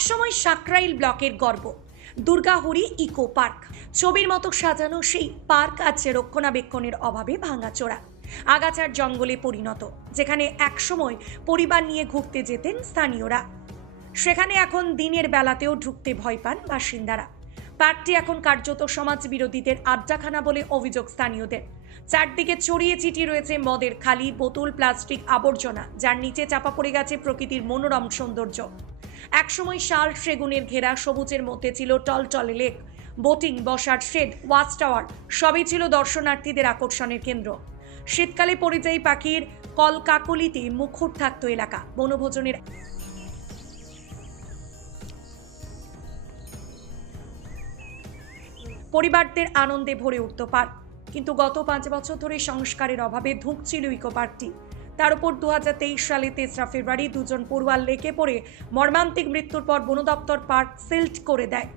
একসময় সাকরাইল ব্লকের গর্ব দুর্গাহুড়ি ইকো পার্ক। ছবির মতো সাজানো সেই পার্ক আজ রক্ষণাবেক্ষণের অভাবে ভাঙাচোরা আগাছার জঙ্গলে পরিণত, যেখানে একসময় পরিবার নিয়ে ঘুরতে যেতেন স্থানীয়রা, সেখানে এখন দিনের বেলাতেও ঢুকতে ভয় পান বাসিন্দারা। পার্কটি এখন কার্যত সমাজ বিরোধীদের আড্ডাখানা বলে অভিযোগ স্থানীয়দের। চারদিকে ছড়িয়ে ছিটিয়ে রয়েছে মদের খালি, বোতল, প্লাস্টিক আবর্জনা, যার নিচে চাপা পড়ে গেছে প্রকৃতির মনোরম সৌন্দর্য। একসময় শাল সেগুনের ঘেরা সবুজের মধ্যে ছিল টলটলে লেক, বোটিং, বসার শেড, ওয়াচ টাওয়ার, সবই ছিল দর্শনার্থীদের আকর্ষণের কেন্দ্র। শীতকালে পরিযায়ী পাখির কলকাকলিতে মুখর থাকত এলাকা। বনভোজনের পরিবারদের আনন্দে ভরে উঠত পার্ক, কিন্তু গত 5 বছর ধরে সংস্কারের অভাবে ধুঁকছিল ইকো পার্কটি। তার উপর 2023 সালে 3রা ফেব্রুয়ারি দুজন পড়ুয়া লেকে পড়ে মর্মান্তিক মৃত্যুর পর বন দপ্তর পার্ক সিল্ড করে দেয়।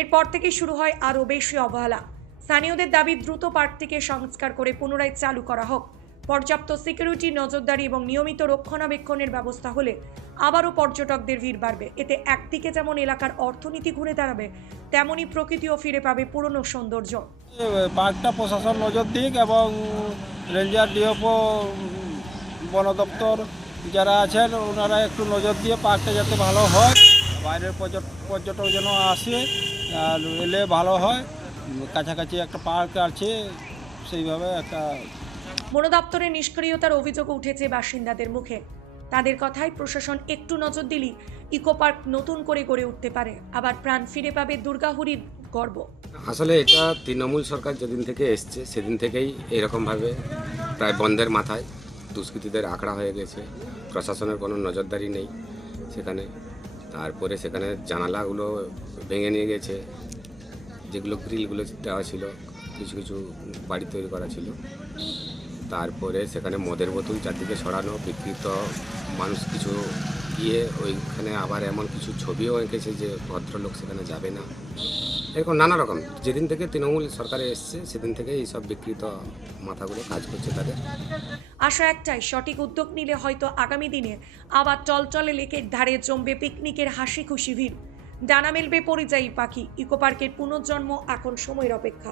এরপর থেকে শুরু হয় আরও বেশি অবহেলা। স্থানীয়দের দাবি, দ্রুত পার্কটিকে সংস্কার করে পুনরায় চালু করা হোক। পর্যাপ্ত সিকিউরিটি, নজরদারি এবং নিয়মিত রক্ষণাবেক্ষণের ব্যবস্থা হলে আবারও পর্যটকদের ভিড় বাড়বে। এতে একদিকে যেমন এলাকার অর্থনীতি ঘুরে দাঁড়াবে, তেমনি প্রকৃতিও ফিরে পাবে পুরনো সৌন্দর্য। পার্কটা প্রশাসন নজর দিক এবং রেঞ্জার, ডিএফও, বন দপ্তর যারা আছেন ওনারা একটু নজর দিয়ে পার্কটা যাতে ভালো হয়, বাইরের পর্যটক যেন আসে, আর এলে ভালো হয়। কাছাকাছি একটা পার্ক আছে, সেইভাবে একটা। বন দপ্তরের নিষ্ক্রিয়তার অভিযোগ উঠেছে বাসিন্দাদের মুখে। তাদের কথায় প্রশাসন একটু নজর দিলেই ইকো পার্ক নতুন করে গড়ে উঠতে পারে, আবার প্রাণ ফিরে পাবে দুর্গাহুড়ির গর্ব। আসলে এটা তৃণমূল সরকার যেদিন থেকে এসছে সেদিন থেকেই এরকমভাবে প্রায় বন্ধের মাথায় দুষ্কৃতীদের আঁকড়া হয়ে গেছে। প্রশাসনের কোনো নজরদারি নেই সেখানে। তারপরে সেখানে জানালাগুলো ভেঙে নিয়ে গেছে, যেগুলো গ্রিলগুলো দেওয়া ছিল, কিছু কিছু বাড়ি তৈরি করা ছিল। তারপরে সেখানে মদের বোতল চারদিকে ছড়ানো, বিকৃত মানুষ কিছু গিয়ে ওইখানে আবার এমন কিছু ছবিও এঁকেছে যে ভদ্রলোক সেখানে যাবে না, এরকম নানা রকম। যেদিন থেকে তৃণমূল সরকারে এসছে সেদিন থেকে এইসব বিকৃত মাথাগুলো কাজ করছে তাদের। আশা একটাই, সঠিক উদ্যোগ নিলে হয়তো আগামী দিনে আবার টলটলে লেকের ধারে জমবে পিকনিকের হাসি খুশি ভিড়, ডানা মেলবে পরিযায়ী পাখি। ইকো পার্কের পুনর্জন্ম এখন সময়ের অপেক্ষা।